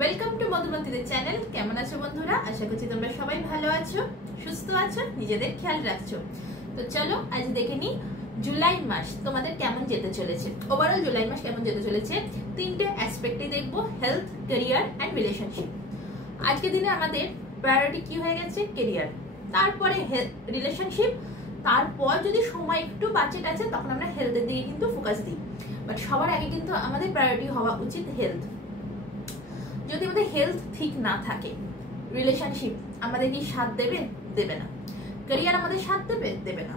Welcome to মধুমতিদের channel. কেমন আছো বন্ধুরা? আশা করছি তোমরা সবাই ভালো আছো, সুস্থ আছো, নিজেদের খেয়াল রাখছো। তো চলো আজ দেখে নিই জুলাই মাস তোমাদের কেমন যেতে চলেছে। ওভারঅল জুলাই মাস কেমন যেতে চলেছে তিনটে অ্যাসপেক্টে দেখবো, হেলথ, ক্যারিয়ার অ্যান্ড রিলেশনশিপ। আজকের দিনে আমাদের প্রায়োরিটি কি হয়ে গেছে? ক্যারিয়ার, তারপরে রিলেশনশিপ, তারপর যদি সময় একটু বাজেট আছে তখন আমরা হেলথের দিকে কিন্তু ফোকাস দিই। বাট সবার আগে কিন্তু আমাদের প্রায়োরিটি হওয়া উচিত হেলথ। যদি আমাদের হেলথ ঠিক না থাকে, রিলেশনশিপ আমাদের কি সাথ দেবে? দেবে না। ক্যারিয়ার আমাদের সাথ দেবে? দেবে না।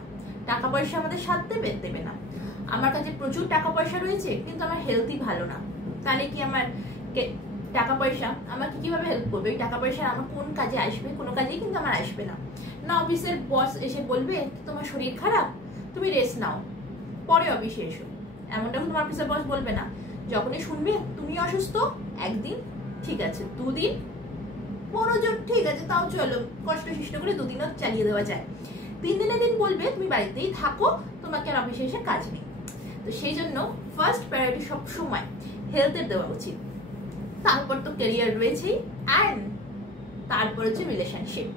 টাকা পয়সা আমাদের সাথ দেবে? দেবে না। আমার কাছে প্রচুর টাকা পয়সা রয়েছে কিন্তু আমার হেলথই ভালো না, তাহলে কি আমার টাকা পয়সা আমাকে কিভাবে হেল্প করবে? টাকা পয়সা আমার কোন কাজে আসবে? কোনো কাজেই কিন্তু আমার আসবে না। না অফিসের বস এসে বলবে তোমার শরীর খারাপ, তুমি রেস্ট নাও, পরে অফিসে এসো, এমনটা কিন্তু তোমার অফিসের বস বলবে না। যখনই শুনবে তুমি অসুস্থ, একদিন ঠিক আছে, দুদিন মনোযোগ ঠিক আছে, তাও চলো কষ্ট সৃষ্ট করে দুদিনও চালিয়ে দেওয়া যায়। 3 দিনের দিন বলবে তুমি বাড়িতেই থাকো, তোমাকে আর অফিসে এসে কাজ নেই। তো সেই জন্য ফার্স্ট প্রায়োরিটি সব সময় হেলথের দেওয়া উচিত। তারপর তো ক্যারিয়ার রয়েছেই, অ্যান্ড তারপর হচ্ছে relationship.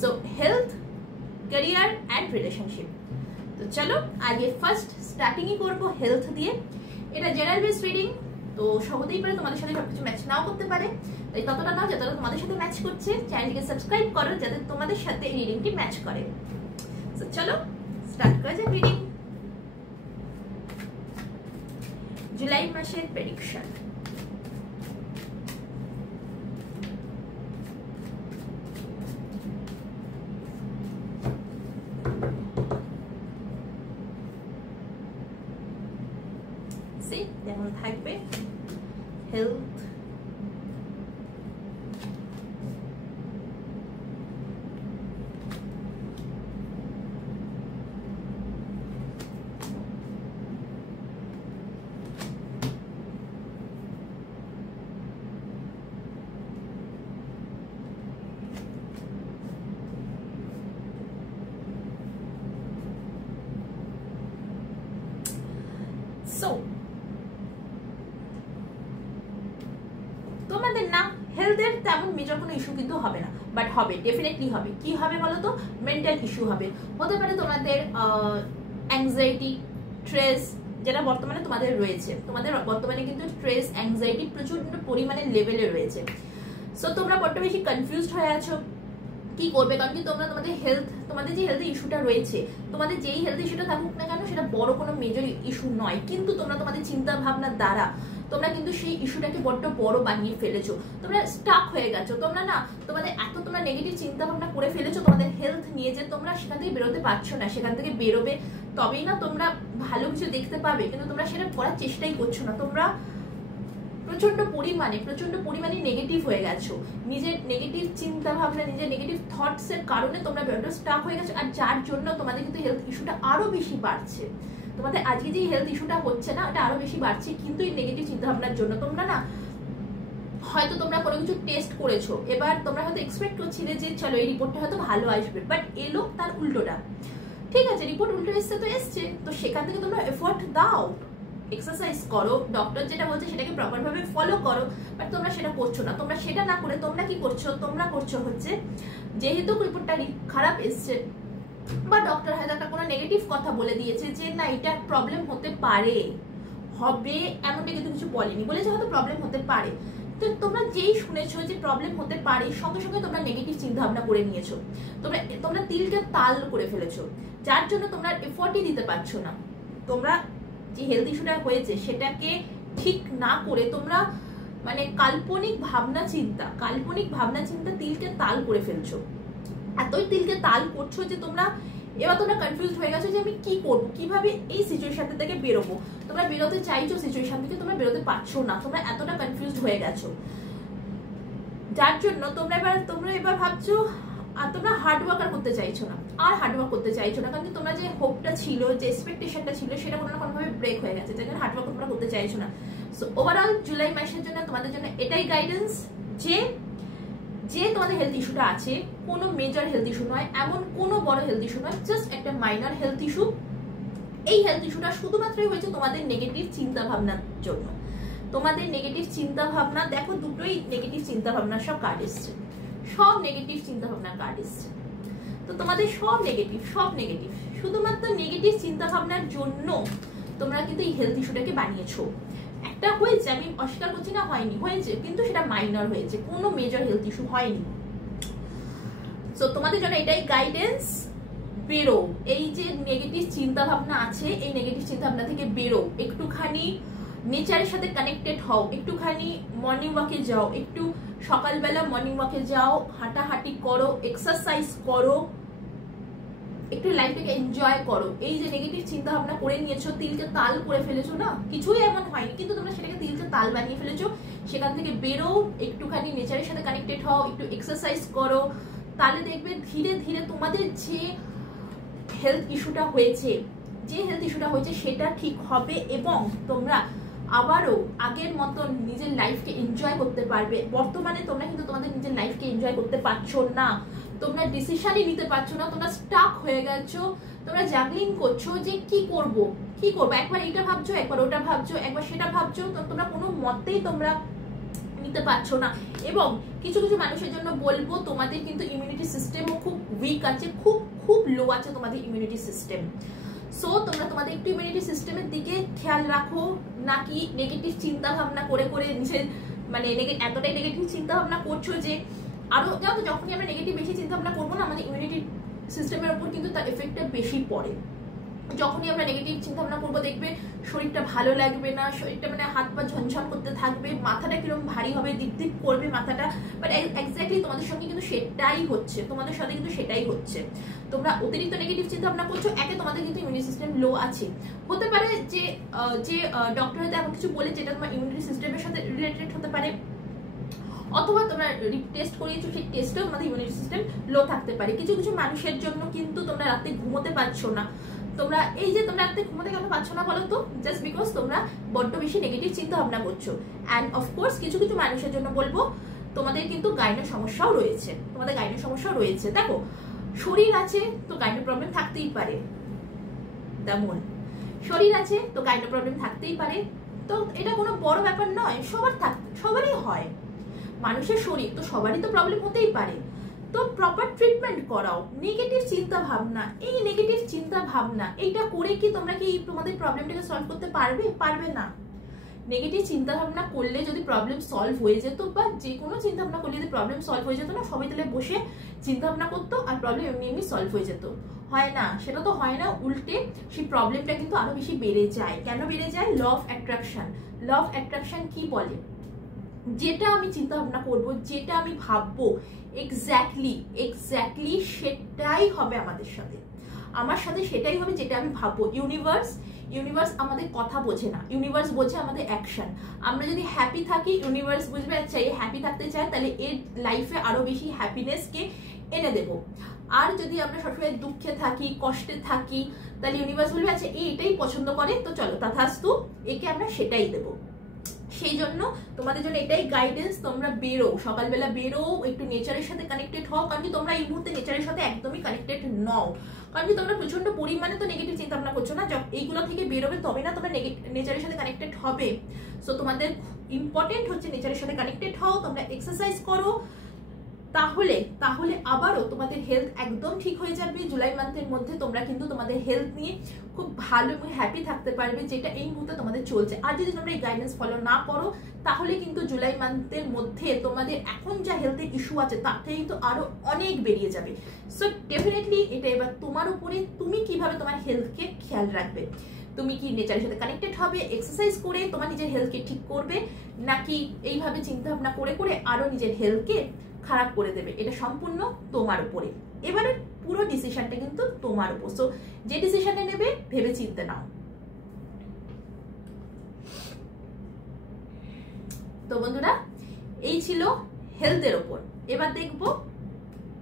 So health, career and relationship. তো চলো আগে ফার্স্ট স্টার্টিংই করবো হেলথ দিয়ে। এটা জেনারেল বেস রিডিং, তো সহজেই পারে তোমাদের সাথে সবকিছু ম্যাচ নাও করতে পারে, তাই ততটা নাও যতটা তোমাদের সাথে ম্যাচ করছে। চ্যানেলটিকে সাবস্ক্রাইব করো যাতে তোমাদের সাথে এই রিডিংটি ম্যাচ করে। তো চলো স্টার্ট করা যাক রিডিং। জুলাই মাসের প্রেডিকশন। যেমন থাকবে হেলথ, সো তোমাদের না হেলথের তেমন মেজর কোনো ইস্যু কিন্তু হবে না, বাট হবে, ডেফিনেটলি হবে। কি হবে বলো তো? মেন্টাল ইস্যু হবে। হতে পারে তোমাদের অ্যাংজাইটি, স্ট্রেস, যেটা বর্তমানে তোমাদের রয়েছে। তোমাদের বর্তমানে কিন্তু স্ট্রেস, অ্যাংজাইটি প্রচুর পরিমাণে লেভেলে রয়েছে। সো তোমরা বড্ড বেশি কনফিউজড হয়ে আছো কি করবে, কারণ কি তোমরা তোমাদের হেলথ, তোমাদের যে হেলথ ইস্যুটা রয়েছে, তোমাদের যেই হেলথ ইস্যুটা থাকুক না কেন সেটা বড় কোনো মেজর ইস্যু নয়, কিন্তু তোমরা তোমাদের চিন্তা ভাবনার দ্বারা তোমরা কিন্তু সেই ইস্যুটাকে বড্ড বড় বানিয়ে ফেলেছো। তোমরা স্টাক হয়ে গেছো। তোমরা না তোমাদের এত তোমরা নেগেটিভ চিন্তা ভাবনা করে ফেলেছো তোমাদের হেলথ নিয়ে, যে তোমরা সেখান থেকে বেরোতে পারছো না। সেখান থেকে বেরোবে তবেই না তোমরা ভালো কিছু দেখতে পাবে, কিন্তু তোমরা সেটা করার চেষ্টাই করছো না। তোমরা প্রচন্ড পরিমাণে নেগেটিভ হয়ে গেছো। নিজের নেগেটিভ চিন্তা ভাবনা, নিজের নেগেটিভ থটস এর কারণে তোমরা বেরোতে স্টাক হয়ে গেছো, আর যার জন্য তোমাদের কিন্তু হেলথ ইস্যুটা আরো বেশি বাড়ছে। তোমাদের আজকে যে হেলথ ইস্যুটা হচ্ছে না, এটা আরো বেশি বাড়ছে কিন্তু এই নেগেটিভ চিন্তা ভাবনার জন্য। তোমরা না হয়তো তোমরা কোনো কিছু টেস্ট করেছো, এবার তোমরা হয়তো এক্সপেক্ট করছিলে যে চলো এই রিপোর্টটা হয়তো ভালো আসবে, বাট এলো তার উল্টোটা। ঠিক আছে, রিপোর্ট উল্টো এসছে তো এসছে, তো সেখান থেকে তোমরা এফোর্ট দাও, এক্সারসাইজ করো, ডক্টর যেটা বলছে সেটাকে প্রপার ভাবে ফলো করো, বাট তোমরা সেটা করছো না। তোমরা সেটা না করে তোমরা কি করছো? তোমরা করছো হচ্ছে যেহেতু রিপোর্টটা খারাপ এসছে বা ডক্টর হয়তো একটা কোনো নেগেটিভ কথা বলে দিয়েছে যে না এটা প্রবলেম হতে পারে, হবে, এমনটা কিন্তু কিছু বলেনি, বলেছে হয়তো প্রবলেম হতে পারে। তো তোমরা যেই শুনেছো যে প্রবলেম হতে পারে, সঙ্গে সঙ্গে তোমরা নেগেটিভ চিন্তা ভাবনা করে নিয়েছো। তোমরা তিলকে তাল করে ফেলেছো, যার জন্য তোমরা এফোর্টই দিতে পারছো না। তোমরা যে হেলথ ইস্যুটা হয়েছে সেটাকে ঠিক না করে তোমরা মানে কাল্পনিক ভাবনা চিন্তা তিলকে তাল করে ফেলছো। এতই তিলকে তাল করছো যে তোমরা এবার তোমরা কনফিউজ হয়ে গেছো যে আমি কি করবো, কিভাবে এই সিচুয়েশন থেকে বেরোবো। তোমরা বেরোতে চাইছো সিচুয়েশন থেকে, তোমরা বেরোতে পারছো না, তোমরা এতটা কনফিউজ হয়ে গেছো, যার জন্য তোমরা এবার ভাবছো আর তোমরা হার্ড ওয়ার্ক আর করতে চাইছো না, কারণ তোমরা যে হোপটা ছিল, যে এক্সপেকটেশনটা ছিল, সেটা কোনো না কোনোভাবে ব্রেক হয়ে গেছে, যার জন্য হার্ড ওয়ার্ক তোমরা করতে চাইছো না। সো ওভারঅল জুলাই মাসের জন্য তোমাদের জন্য এটাই গাইডেন্স যে তোমাদের হেলথ ইস্যুটা আছে কোনো মেজর হেলথ ইস্যু নয়, এমন কোনো বড় হেলথ ইস্যু নয়, জাস্ট একটা মাইনর হেলথ ইস্যু। এই হেলথ ইস্যুটা শুধুমাত্রই হয়েছে তোমাদের নেগেটিভ চিন্তা ভাবনার জন্য। তোমাদের নেগেটিভ চিন্তা ভাবনা, দেখো দুটোই নেগেটিভ চিন্তা ভাবনা সব কার্ড এসছে, সব নেগেটিভ চিন্তা ভাবনা কার্ড এসছে। তো তোমাদের সব নেগেটিভ, শুধুমাত্র নেগেটিভ চিন্তা ভাবনার জন্য তোমরা কিন্তু এই হেলথ ইস্যুটাকে বানিয়েছো। একটা হয়েছে, আমি অস্বীকার করছি না হয়নি, হয়েছে, কিন্তু সেটা মাইনর হয়েছে, কোনো মেজর হেলথ ইস্যু হয়নি। তো তোমাদের জন্য এটাই গাইডেন্স, বেরো। এই যে নেগেটিভ চিন্তা ভাবনা আছে, এই নেগেটিভ চিন্তা ভাবনা থেকে বেরো, একটুখানি নেচারের সাথে কানেক্টেড হও, একটুখানি মর্নিং ওয়াকে যাও, একটু সকালবেলা মর্নিং ওয়াকে যাও, হাঁটাহাঁটি করো, এক্সারসাইজ করো, একটু লাইফটাকে এনজয় করো। এই যে নেগেটিভ চিন্তা ভাবনা করে নিয়েছো, তিলকে তাল করে ফেলেছো না, কিছুই এমন হয়নি, কিন্তু তোমরা সেটাকে তিলকে তাল বানিয়ে ফেলেছো। সেখান থেকে বেরো, একটুখানি নেচারের সাথে কানেক্টেড হও, একটু এক্সারসাইজ করো, তাহলে দেখবে ধীরে ধীরে তোমাদের যে হেলথ ইস্যুটা হয়েছে, সেটা ঠিক হবে এবং তোমরা আবারও আগের মতন নিজের লাইফকে এনজয় করতে পারবে। বর্তমানে তোমরা কিন্তু তোমাদের নিজের লাইফকে এনজয় করতে পারছো না, তোমরা ডিসিশনই নিতে পারছো না, তোমরা স্টাক হয়ে গেছো, তোমরা জাগলিং করছো যে কি করব, একবার এটা ভাবছো, একবার ওটা ভাবছো, একবার সেটা ভাবছো, তো তোমরা কোনো মতেই তোমরা নিতে পারছো না। এবং কিছু কিছু মানুষের জন্য বলবো, তোমাদের কিন্তু ইমিউনিটি সিস্টেমও খুব উইক আছে, খুব খুব লো আছে তোমাদের ইমিউনিটি সিস্টেম। সো তোমরা তোমাদের একটু ইমিউনিটি সিস্টেমের দিকে খেয়াল রাখো, নাকি নেগেটিভ চিন্তা ভাবনা করে করে নিজের মানে এতটাই নেগেটিভ চিন্তা ভাবনা করছো যে আরো জানো তো, যখনই আমরা নেগেটিভ বেশি চিন্তা ভাবনা করবো না, আমাদের ইমিউনিটি সিস্টেমের উপর কিন্তু তার এফেক্টটা বেশি পড়ে। যখনই আমরা নেগেটিভ চিন্তা ভাবনা করবো, দেখবে শরীরটা ভালো লাগবে না, শরীরটা মানে হাত পা ঝনঝন করতে থাকবে, মাথাটা কিরকম ভারী হবে, দিক দিক করবে মাথাটা। বাট এক্স্যাক্টলি তোমাদের সঙ্গে কিন্তু সেটাই হচ্ছে, তোমাদের সাথে কিন্তু সেটাই হচ্ছে। তোমরা অতিরিক্ত নেগেটিভ চিন্তা ভাবনা করছো, একে তোমাদের কিন্তু ইমিউনিটি সিস্টেম লো আছে। হতে পারে যে ডক্টর হয়তো এমন কিছু বলে যেটা তোমার ইমিউনিটি সিস্টেমের সাথে রিলেটেড হতে পারে, অথবা তোমরা টেস্ট করিয়েছো, সেই টেস্টেও তোমাদের ইমিউনিটি সিস্টেম লো থাকতে পারে। কিছু কিছু মানুষের জন্য কিন্তু তোমরা রাতে ঘুমোতে পারছো না। তোমরা এই যে তোমরা রাতে ঘুমোতে কেন পারছো না বলো তো? জাস্ট বিকজ তোমরা বড্ড বেশি নেগেটিভ চিন্তা ভাবনা করছো। অ্যান্ড অফকোর্স কিছু কিছু মানুষের জন্য বলবো, তোমাদের কিন্তু গাইনোর সমস্যাও রয়েছে। দেখো, শরীর আছে তো গাইনো প্রবলেম থাকতেই পারে, তেমন শরীর আছে তো গাইনো প্রবলেম থাকতেই পারে। তো এটা কোনো বড় ব্যাপার নয়, সবারই হয়, মানুষের শরীর তো সবারই তো প্রবলেম হতেই পারে। তো প্রপার ট্রিটমেন্ট করাও। নেগেটিভ চিন্তা ভাবনা, এই নেগেটিভ চিন্তা ভাবনা এইটা করে কি তোমরা কি তোমাদের প্রবলেমটাকে সলভ করতে পারবে না। নেগেটিভ চিন্তা ভাবনা করলে যদি প্রবলেম সলভ হয়ে যেত, বা যে কোনো চিন্তা ভাবনা করলে যদি প্রবলেম সলভ হয়ে যেত না, সবাই তাহলে বসে চিন্তা ভাবনা করতো আর প্রবলেম এমনি সলভ হয়ে যেত। হয় না, সেটা তো হয় না, উল্টে সেই প্রবলেমটা কিন্তু আরো বেশি বেড়ে যায়। কেন বেড়ে যায়? ল অফ অ্যাট্রাকশন কি বলে? যেটা আমি চিন্তা ভাবনা করবো, যেটা আমি ভাববো, এক্স্যাক্টলি সেটাই হবে আমাদের সাথে, আমার সাথে সেটাই হবে যেটা আমি ভাববো। ইউনিভার্স আমাদের কথা বোঝে না, ইউনিভার্স বোঝে আমাদের অ্যাকশন। আমরা যদি হ্যাপি থাকি, ইউনিভার্স বুঝবে আচ্ছা এ হ্যাপি থাকতে চায়, তাহলে এর লাইফে আরো বেশি হ্যাপিনেসকে এনে দেবো। আর যদি আমরা সবসময় দুঃখে থাকি, কষ্টে থাকি, তাহলে ইউনিভার্স বলবে আচ্ছা এটাই পছন্দ করে, তো চলো তথাস্তু, একে আমরা সেটাই দেবো। সেই জন্য তোমাদের জন্য এটাই গাইডেন্স, তোমরা বেরো, সকালবেলা বেরো, একটু নেচারের সাথে কানেক্টেড হও। কারণ কি তোমরা এই মুহূর্তে নেচারের সাথে একদমই কানেক্টেড নও, কারণ কি তোমরা প্রচন্ড পরিমাণে তো নেগেটিভ চিন্তা ভাবনা করছো না। এইগুলো থেকে বেরোবে তবে না তোমরা নেচারের সাথে কানেক্টেড হবে। সো তোমাদের ইম্পর্টেন্ট হচ্ছে নেচারের সাথে কানেক্টেড হও, তোমরা এক্সারসাইজ করো, তাহলে আবারও তোমাদের হেলথ একদম ঠিক হয়ে যাবে। জুলাই মান্থের মধ্যে তোমরা কিন্তু তোমাদের হেলথ নিয়ে খুব ভালো এবং হ্যাপি থাকতে পারবে, যেটা এই মুহূর্তে তোমাদের চলছে। আর যদি তোমরা এই গাইডেন্স ফলো না করো, তাহলে কিন্তু জুলাই মান্থের মধ্যে তোমাদের এখন যা হেলথের ইস্যু আছে তার থেকে কিন্তু আরো অনেক বেরিয়ে যাবে। সো ডেফিনেটলি এটা এবার তোমার উপরে, তুমি কিভাবে তোমার হেলথকে খেয়াল রাখবে। তুমি কি নেচারের সাথে কানেক্টেড হবে, এক্সারসাইজ করে তোমার নিজের হেলথকে ঠিক করবে, নাকি এইভাবে চিন্তা ভাবনা করে করে আরো নিজের হেলথকে খারাপ করে দেবে? এটা সম্পূর্ণ তোমার উপরে। এবারে পুরো ডিসিশনটা কিন্তু তোমার উপর। সো যে ডিসিশনটা নেবে ভেবে চিন্তে নাও। তো বন্ধুরা, এই ছিল হেলথের উপর। এবার দেখবো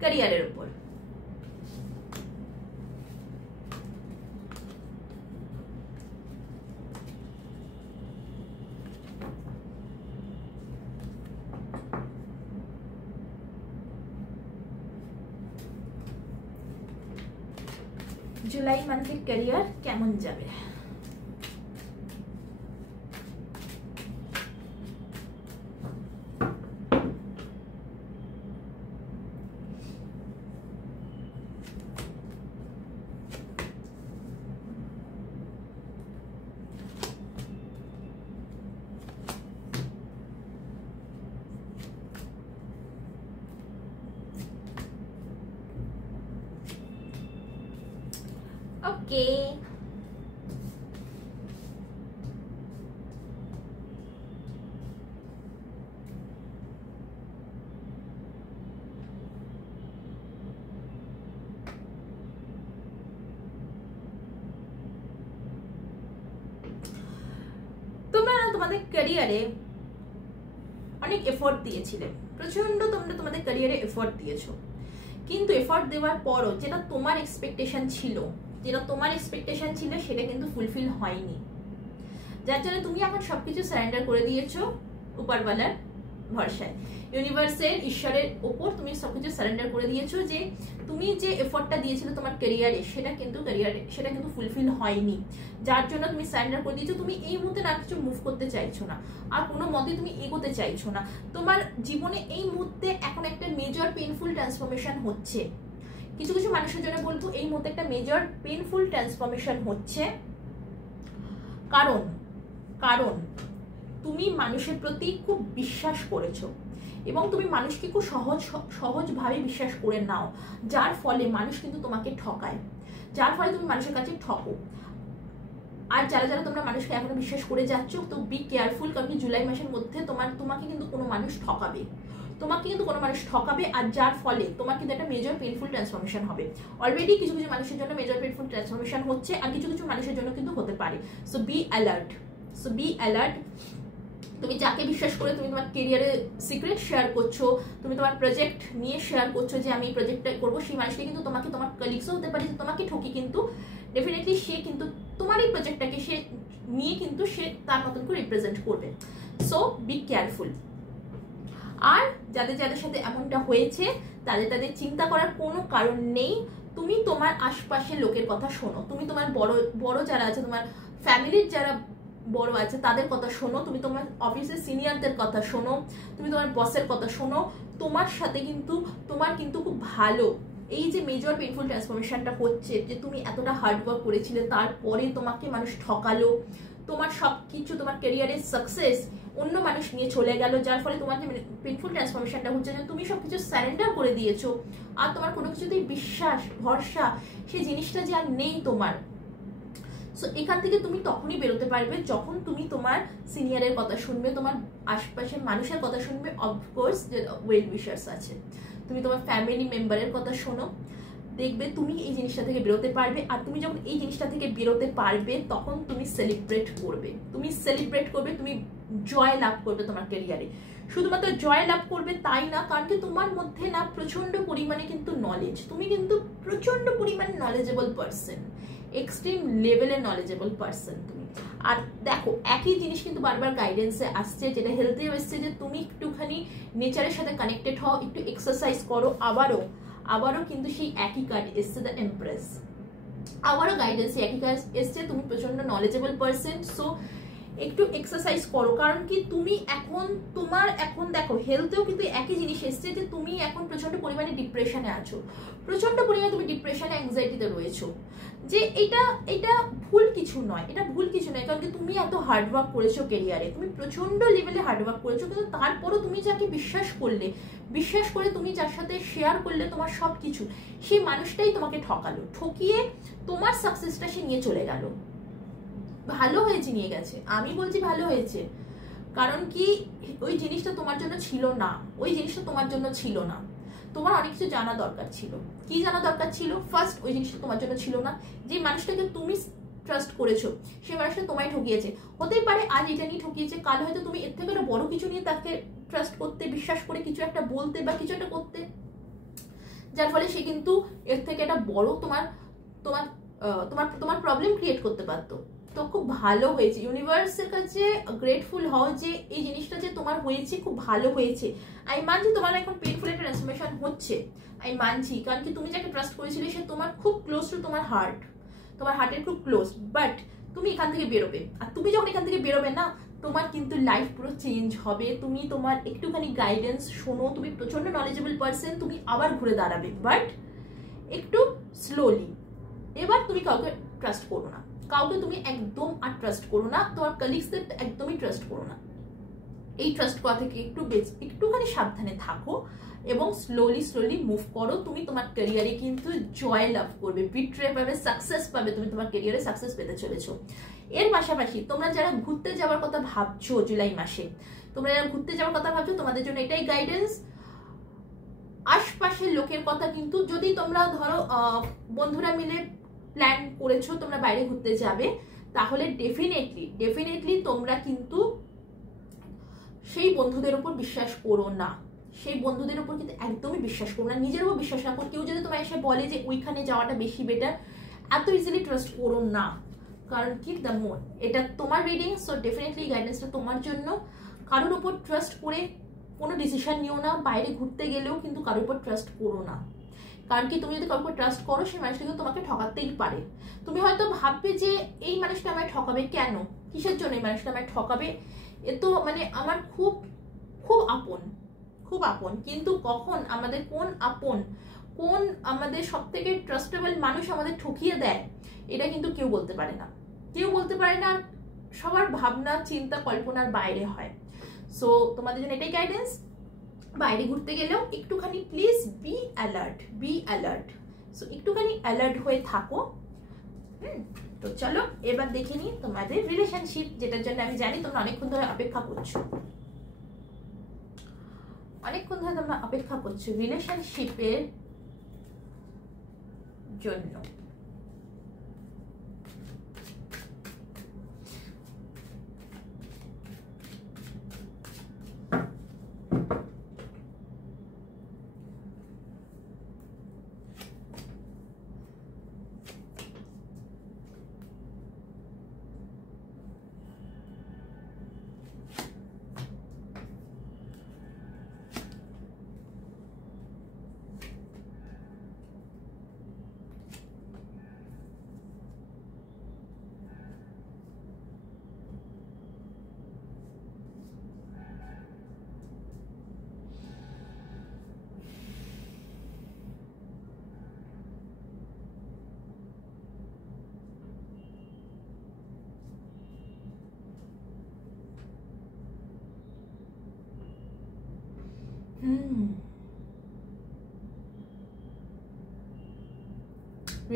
ক্যারিয়ারের উপর। জুলাই মান্থের ক্যারিয়ার কেমন যাবে? ওকে, তোমরা তোমাদের ক্যারিয়ারে অনেক এফোর্ট দিয়েছিলে, প্রচন্ড তোমরা তোমাদের ক্যারিয়ারে এফোর্ট দিয়েছো, কিন্তু এফোর্ট দেওয়ার পরও যেটা তোমার এক্সপেকটেশন ছিল সেটা কিন্তু ফুলফিল হয়নি, যার জন্য তুমি এখন সবকিছু সারেন্ডার করে দিয়েছো উপরওয়ালার ভরসায়, ইউনিভার্সের ঈশ্বরের ওপর তুমি সবকিছু সারেন্ডার করে দিয়েছো। যে তুমি যে এফোর্টটা দিয়েছিলে তোমার ক্যারিয়ারে সেটা কিন্তু ফুলফিল হয়নি, যার জন্য তুমি সারেন্ডার করে দিয়েছো। তুমি এই মুহূর্তে না কিছু মুভ করতে চাইছো না, আর কোনো মতে তুমি এগোতে চাইছো না। তোমার জীবনে এই মুহূর্তে এখন একটা মেজর পেইনফুল ট্রান্সফরমেশন হচ্ছে। কিছু কিছু মানুষের জন্য বলবো এই মুহূর্তে একটা মেজর পেইনফুল ট্রান্সফরমেশন হচ্ছে, কারণ কারণ তুমি মানুষের প্রতি খুব বিশ্বাস করেছো এবং তুমি মানুষকে খুব সহজভাবে বিশ্বাস করে নাও, যার ফলে মানুষ কিন্তু তোমাকে ঠকায়, যার ফলে তুমি মানুষের কাছে ঠকো। আর যারা যারা তোমরা মানুষকে এখনো বিশ্বাস করে যাচ্ছ, তো বি কেয়ারফুল, কারণ জুলাই মাসের মধ্যে তোমাকে কিন্তু কোনো মানুষ ঠকাবে, আর যার ফলে তোমার কিন্তু একটা মেজর পেইনফুল ট্রান্সফরমেশন হবে। অলরেডি কিছু কিছু মানুষের জন্য মেজর পেইনফুল ট্রান্সফরমেশন হচ্ছে, আর কিছু কিছু মানুষের জন্য কিন্তু হতে পারে। So be alert. তুমি যাকে বিশ্বাস করে তুমি তোমার কেরিয়ারে সিক্রেট শেয়ার করছো, তুমি তোমার প্রজেক্ট নিয়ে শেয়ার করছো যে আমি এই প্রজেক্টটা করবো, সেই মানুষটা কিন্তু তোমাকে, তোমার কলিগসও হতে পারে যে তোমাকে ঠকি, কিন্তু ডেফিনেটলি সে কিন্তু তোমার এই প্রজেক্টটাকে সে নিয়ে কিন্তু সে তার মতন করে রিপ্রেজেন্ট করবে। So be careful. আর যাদের যাদের সাথে এমনটা হয়েছে তাদের চিন্তা করার কোনো কারণ নেই। তুমি তোমার আশপাশের লোকের কথা শোনো, তুমি তোমার বড় যারা আছে, তোমার ফ্যামিলির যারা বড় আছে তাদের কথা শোনো, তুমি তোমার অফিসের সিনিয়রদের কথা শোনো, তুমি তোমার বসের কথা শোনো। তোমার সাথে কিন্তু তোমার কিন্তু খুব ভালো এই যে মেজর পেইনফুল ট্রান্সফরমেশনটা হচ্ছে, যে তুমি এতটা হার্ডওয়ার্ক করেছিলে তারপরে তোমাকে মানুষ ঠকালো, তোমার সবকিছু, তোমার ক্যারিয়ারের সাকসেস অন্য মানুষ নিয়ে চলে গেল, যার ফলে তোমার যে পেইনফুল ট্রান্সফরমেশনটা হচ্ছে যে তুমি সবকিছু সারেন্ডার করে দিয়েছো, আর তোমার কোনো কিছুতেই বিশ্বাস ভরসা সেই জিনিসটা যে আর নেই তোমার। সো এখান থেকে তুমি তখনই বেরোতে পারবে যখন তুমি তোমার সিনিয়রের কথা শুনবে, তোমার আশপাশের মানুষের কথা শুনবে, অফকোর্স যে ওয়েল উইশার্স আছে, তুমি তোমার ফ্যামিলি মেম্বারের কথা শোনো, দেখবে তুমি এই জিনিসটা থেকে বেরোতে পারবে। আর তুমি যখন এই জিনিসটা থেকে বেরোতে পারবে তখন তুমি সেলিব্রেট করবে, তুমি জয় লাভ করবে তোমার ক্যারিয়ারে। শুধুমাত্র জয় লাভ করবে তাই না, কারণ কি তোমার মধ্যে না প্রচন্ড পরিমাণে কিন্তু নলেজ, তুমি কিন্তু প্রচন্ড পরিমাণে নলেজেবল পার্সন, এক্সট্রিম লেভেলের নলেজেবল পার্সন তুমি। আর দেখো একই জিনিস কিন্তু বারবার গাইডেন্সে আসছে, যেটা হেলথেও এসছে, যে তুমি একটুখানি নেচারের সাথে কানেক্টেড হও, একটু এক্সারসাইজ করো। আবারও কিন্তু সেই একই কার্ড এসছে, দ্য এমপ্রেস। আবারও গাইডেন্সে একই কাজ এসছে, তুমি প্রচন্ড নলেজেবল পার্সন, সো একটু এক্সারসাইজ করো। কারণ কি তুমি এখন দেখো হেলথেও কিন্তু একই জিনিস এসছে, যে তুমি এখন প্রচন্ড পরিমাণে ডিপ্রেশনে আছো, প্রচন্ড পরিমাণে তুমি ডিপ্রেশনে অ্যাংজাইটিতে রয়েছো। যে এটা ভুল কিছু নয়, কারণ কি তুমি এত হার্ডওয়ার্ক করেছো ক্যারিয়ারে, তুমি প্রচন্ড লেভেলে হার্ডওয়ার্ক করেছো, কিন্তু তারপরও তুমি যাকে বিশ্বাস করে তুমি যার সাথে শেয়ার করলে তোমার সব কিছু, সেই মানুষটাই তোমাকে ঠকিয়ে তোমার সাকসেসটা সে নিয়ে চলে গেল। ভালো হয়েছে নিয়ে গেছে, আমি বলছি ভালো হয়েছে, কারণ কি ওই জিনিসটা তোমার জন্য ছিল না, তোমার অনেক কিছু জানা দরকার ছিল। কি জানা দরকার ছিল? ফার্স্ট, ওই জিনিসটা তোমার জন্য ছিল না। যে মানুষটাকে তুমি ট্রাস্ট করেছো সেই মানুষটা তোমায় ঠকিয়েছে, হতেই পারে আজ এটা নিয়ে ঠকিয়েছে, কাল হয়তো তুমি এর থেকে বড় কিছু নিয়ে তাকে ট্রাস্ট করতে, বিশ্বাস করে কিছু একটা বলতে বা কিছু একটা করতে, যার ফলে সে কিন্তু এর থেকে একটা বড় তোমার প্রবলেম ক্রিয়েট করতে পারতো। তো খুব ভালো হয়েছে, ইউনিভার্সের কাছে গ্রেটফুল হও যে এই জিনিসটা যে তোমার হয়েছে খুব ভালো হয়েছে। আমি মানছি তোমার এখন পেইনফুল একটা ট্রান্সফরমেশন হচ্ছে, আমি মানছি, কারণ কি তুমি যাকে ট্রাস্ট করেছিলে সে তোমার খুব ক্লোজ টু তোমার হার্টের খুব ক্লোজ, বাট তুমি এখান থেকে বেরোবে। আর তুমি যখন এখান থেকে বেরোবে না, তোমার কিন্তু লাইফ পুরো চেঞ্জ হবে। তুমি তোমার একটুখানি গাইডেন্স শোনো, তুমি প্রচন্ড নলেজেবল পার্সন, তুমি আবার ঘুরে দাঁড়াবে, বাট একটু স্লোলি। এবার তুমি কাউকে ট্রাস্ট করো না, তুমি একদম আর ট্রাস্ট করো না, তোমার কলিগসদের একদমই ট্রাস্ট করো না। এই ট্রাস্ট করা থেকে একটুখানি সাবধানে থাকো এবং স্লোলি মুভ করো। তুমি তোমার ক্যারিয়ারে কিন্তু জয় লাভ করবে, বিট্রে পাবে, সাকসেস পাবে, তুমি তোমার ক্যারিয়ারে সাকসেস পেতে চলেছো। এর পাশাপাশি তোমরা যারা ঘুরতে যাওয়ার কথা ভাবছো জুলাই মাসে, তোমরা যারা ঘুরতে যাওয়ার কথা ভাবছো, তোমাদের জন্য এটাই গাইডেন্স। আশপাশের লোকের কথা কিন্তু, যদি তোমরা ধরো বন্ধুরা মিলে প্ল্যান করেছো তোমরা বাইরে ঘুরতে যাবে, তাহলে ডেফিনেটলি তোমরা কিন্তু সেই বন্ধুদের উপর বিশ্বাস করো না, সেই বন্ধুদের উপর কিন্তু একদমই বিশ্বাস করো না, নিজের উপর বিশ্বাস রাখো। কেউ যদি তোমায় এসে বলে যে ওইখানে যাওয়াটা বেশি বেটার, এত ইজিলি ট্রাস্ট করো না। কারণ কি, দ্য মোর এটা তোমার রিডিং, সো ডেফিনেটলি গাইডেন্সটা তোমার জন্য। কারোর উপর ট্রাস্ট করে কোনো ডিসিশন নিও না। বাইরে ঘুরতে গেলেও কিন্তু কারোর উপর ট্রাস্ট করো না, কারণ কি তুমি যদি কারোর উপর ট্রাস্ট করো, সেই মানুষটা কিন্তু তোমাকে ঠকাতেই পারে। তুমি হয়তো ভাববে যে এই মানুষটা আমায় ঠকাবে কেন, কিসের জন্য এই মানুষটা আমায় ঠকাবে, এ তো মানে আমার খুব আপন, কিন্তু কখন আমাদের কোন আমাদের সব থেকে ট্রাস্টেবল মানুষ আমাদের ঠকিয়ে দেয়, এটা কিন্তু কেউ বলতে পারে না, সবার ভাবনা চিন্তা কল্পনার বাইরে হয়। সো তোমাদের জন্য এটাই গাইডেন্স। বাইরে ঘুরতে গেলেও একটুখানি প্লিজ বি অ্যালার্ট, সো একটুখানি অ্যালার্ট হয়ে থাকো। তো চলো এবার দেখে নিই তোমাদের রিলেশনশিপ, যেটার জন্য আমি জানি তোমরা অনেকক্ষণ ধরে অপেক্ষা করছো, রিলেশনশিপের জন্য।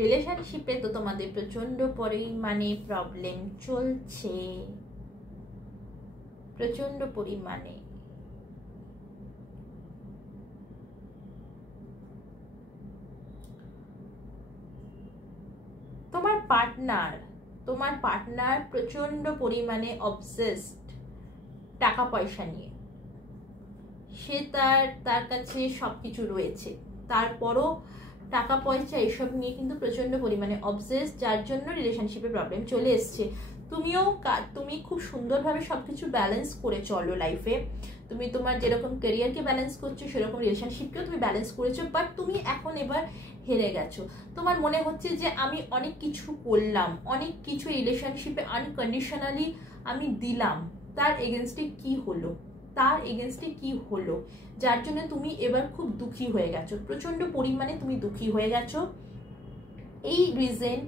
রিলেশনশিপে তো তোমাদের প্রচন্ড পরিমাণে প্রবলেম চলছে, প্রচন্ড পরিমাণে। তোমার পার্টনার প্রচন্ড পরিমাণে অবসেসড টাকা পয়সা নিয়ে। সে তার কাছে সবকিছু রয়েছে, তারপরও টাকা পয়সা এসব নিয়ে কিন্তু প্রচন্ড পরিমাণে অবসেস, যার জন্য রিলেশনশিপে প্রবলেম চলে এসছে। তুমি খুব সুন্দরভাবে সবকিছু ব্যালেন্স করে চলো লাইফে। তুমি তোমার যেরকম ক্যারিয়ারকে ব্যালেন্স করছো, সেরকম রিলেশনশিপকেও তুমি ব্যালেন্স করেছো, বাট তুমি এখন এবার হেরে গেছো। তোমার মনে হচ্ছে যে আমি অনেক কিছু করলাম, অনেক কিছু রিলেশনশিপে আনকন্ডিশনালি আমি দিলাম, তার এগেনস্টে কি হলো, যার জন্য তুমি এবার খুব দুঃখী হয়ে গেছো, প্রচন্ড পরিমাণে তুমি দুঃখী হয়ে গেছো। এই রিজন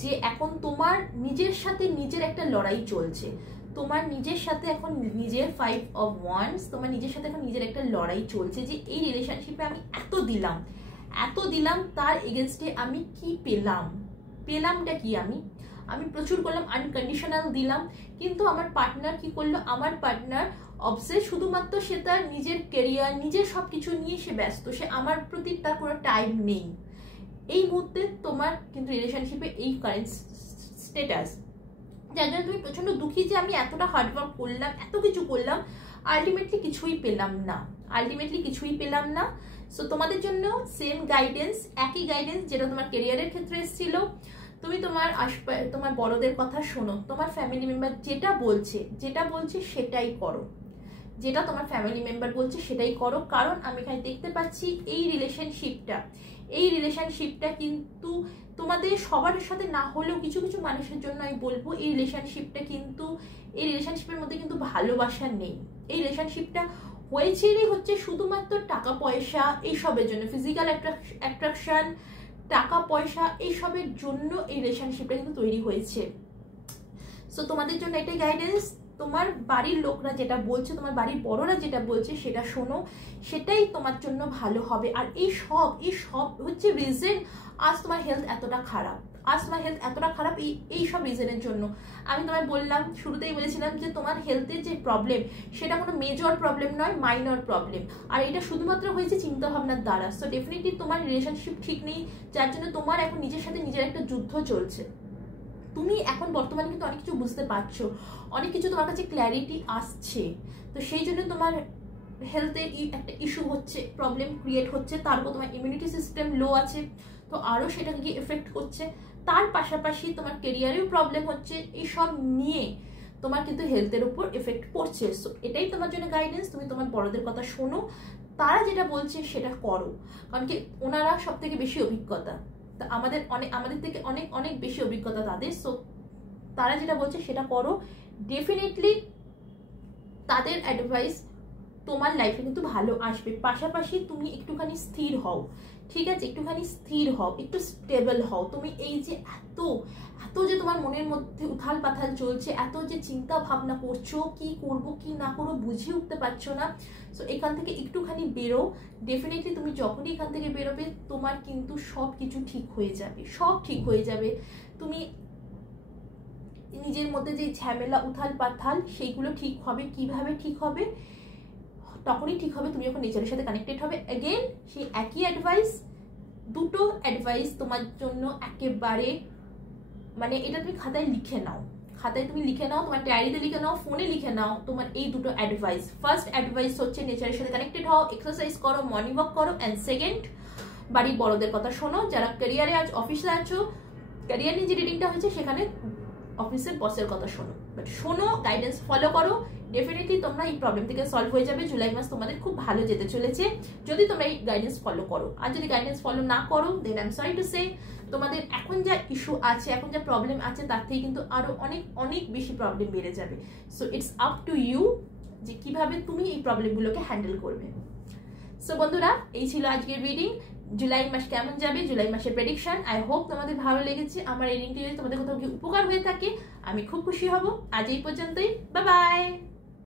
যে এখন তোমার নিজের সাথে নিজের একটা লড়াই চলছে, তোমার নিজের সাথে এখন নিজের 5 of Wands, তোমার নিজের সাথে এখন নিজের একটা লড়াই চলছে যে এই রিলেশনশিপে আমি এত দিলাম, তার এগেনস্টে আমি কি পেলামটা কি, আমি প্রচুর করলাম, আনকন্ডিশনাল দিলাম, কিন্তু আমার পার্টনার কি করলো, আমার পার্টনার অবসেস, শুধুমাত্র সে তার নিজের ক্যারিয়ার, নিজের সবকিছু নিয়ে সে ব্যস্ত, সে আমার প্রতি তার কোনো টাইম নেই। এই মুহূর্তে তোমার কিন্তু রিলেশনশিপে এই কারেন্ট স্টেটাস, যার জন্য তুমি প্রচন্ড দুঃখী যে আমি এতটা হার্ডওয়ার্ক করলাম, এত কিছু করলাম, আলটিমেটলি কিছুই পেলাম না। সো তোমাদের জন্য সেম গাইডেন্স, একই গাইডেন্স যেটা তোমার ক্যারিয়ারের ক্ষেত্রে এসেছিল। তুমি তোমার বড়দের কথা শোনো, তোমার ফ্যামিলি মেম্বার যেটা বলছে সেটাই করো, যেটা তোমার ফ্যামিলি মেম্বার বলছে সেটাই করো। কারণ আমি এখানে দেখতে পাচ্ছি এই রিলেশনশিপটা কিন্তু তোমাদের সবার সাথে না হলেও কিছু কিছু মানুষের জন্য আমি বলবো এই রিলেশনশিপের মধ্যে কিন্তু ভালোবাসা নেই। এই রিলেশনশিপটা হচ্ছে শুধুমাত্র টাকা পয়সা এইসবের জন্য, ফিজিক্যাল অ্যাট্রাকশন, টাকা পয়সা এইসবের জন্য এই রিলেশনশিপটা কিন্তু তৈরি হয়েছে। সো তোমাদের জন্য এটাই গাইডেন্স, তোমার বাড়ির লোকরা যেটা বলছে, তোমার বাড়ির বড়রা যেটা বলছে সেটা শোনো, সেটাই তোমার জন্য ভালো হবে। আর এই সব হচ্ছে রিজন আজ তোমার হেলথ এতটা খারাপ, এই সব রিজনের জন্য। আমি তোমায় বললাম, শুরুতেই বলেছিলাম যে তোমার হেলথের যে প্রবলেম সেটা কোনো মেজর প্রবলেম নয়, মাইনর প্রবলেম। আর এটা শুধুমাত্র হয়েছে চিন্তাভাবনার দ্বারা। সো ডেফিনেটলি তোমার রিলেশনশিপ ঠিক নেই, যার জন্য তোমার এখন নিজের সাথে নিজের একটা যুদ্ধ চলছে। তুমি এখন বর্তমানে কিন্তু অনেক কিছু বুঝতে পারছো, অনেক কিছু তোমার কাছে ক্ল্যারিটি আসছে। তো সেই জন্য তোমার হেলথের একটা ইস্যু হচ্ছে, প্রবলেম ক্রিয়েট হচ্ছে। তারপর তোমার ইমিউনিটি সিস্টেম লো আছে, তো আরও সেটাকে গিয়ে এফেক্ট করছে। তার পাশাপাশি তোমার কেরিয়ারেও প্রবলেম হচ্ছে। এইসব নিয়ে তোমার কিন্তু হেলথের উপর এফেক্ট পড়ছে। সো এটাই তোমার জন্য গাইডেন্স, তুমি তোমার বড়দের কথা শোনো, তারা যেটা বলছে সেটা করো। কারণ কি ওনারা সব থেকে বেশি অভিজ্ঞতা, আমাদের থেকে অনেক অনেক বেশি অভিজ্ঞতা তাদের। সো তারা যেটা বলছে সেটা করো। ডেফিনেটলি তাদের অ্যাডভাইস তোমার লাইফে কিন্তু ভালো আসবে। পাশাপাশি তুমি একটুখানি স্থির হও, ঠিক আছে? একটুখানি স্থির হও, একটু স্টেবল হও। তুমি এই যে এত যে তোমার মনের মধ্যে উথাল পাথাল চলছে, এত যে চিন্তা ভাবনা করছো, কি করব কি না করবো বুঝে উঠতে পারছো না, সো এখান থেকে একটুখানি বেরো। ডেফিনেটলি তুমি যখনই এখান থেকে বেরোবে তোমার কিন্তু সব কিছু ঠিক হয়ে যাবে, সব ঠিক হয়ে যাবে। তুমি নিজের মধ্যে যে ঝামেলা উথাল পাথাল সেইগুলো ঠিক হবে। কিভাবে ঠিক হবে? তখনই ঠিক হবে তুমি যখন নেচারের সাথে কানেক্টেড হবে। অ্যাগেন সেই একই অ্যাডভাইস, দুটো অ্যাডভাইস তোমার জন্য একেবারে, মানে এটা তুমি খাতায় লিখে নাও, তোমার ডায়েরিতে লিখে নাও, ফোনে লিখে নাও তোমার এই দুটো অ্যাডভাইস। ফার্স্ট অ্যাডভাইস হচ্ছে নেচারের সাথে কানেক্টেড হও, এক্সারসাইজ করো, মর্নিং ওয়াক করো। অ্যান্ড সেকেন্ড, বাড়ির বড়দের কথা শোনো। যারা ক্যারিয়ারে অফিসে আছো, ক্যারিয়ার নিয়ে যে রিডিংটা হয়েছে সেখানে অফিসের বসের কথা শোনো, বাট শোনো, গাইডেন্স ফলো করো। ডেফিনেটলি তোমরা এই প্রবলেম থেকে সলভ হয়ে যাবে। জুলাই মাস তোমাদের খুব ভালো যেতে চলেছে যদি তোমরা এই গাইডেন্স ফলো করো। আর যদি গাইডেন্স ফলো না করো, then I am sorry to say, তোমাদের এখন যা ইস্যু আছে, এখন যা প্রবলেম আছে, তার থেকে কিন্তু আরো অনেক অনেক বেশি প্রবলেম বেড়ে যাবে। So it's up to you যে কিভাবে তুমি এই প্রবলেমগুলোকে হ্যান্ডেল করবে। সো বন্ধুরা, এই ছিল আজকের রিডিং। জুলাই মাস কেমন যাবে, জুলাই মাসের প্রেডিকশন। আই হোপ তোমাদের ভালো লেগেছে। আমার এই রিডিংটি যদি তোমাদের কোথাও কি উপকার হয়ে থাকে আমি খুব খুশি হব। আজ এই পর্যন্তই, বাই বাই।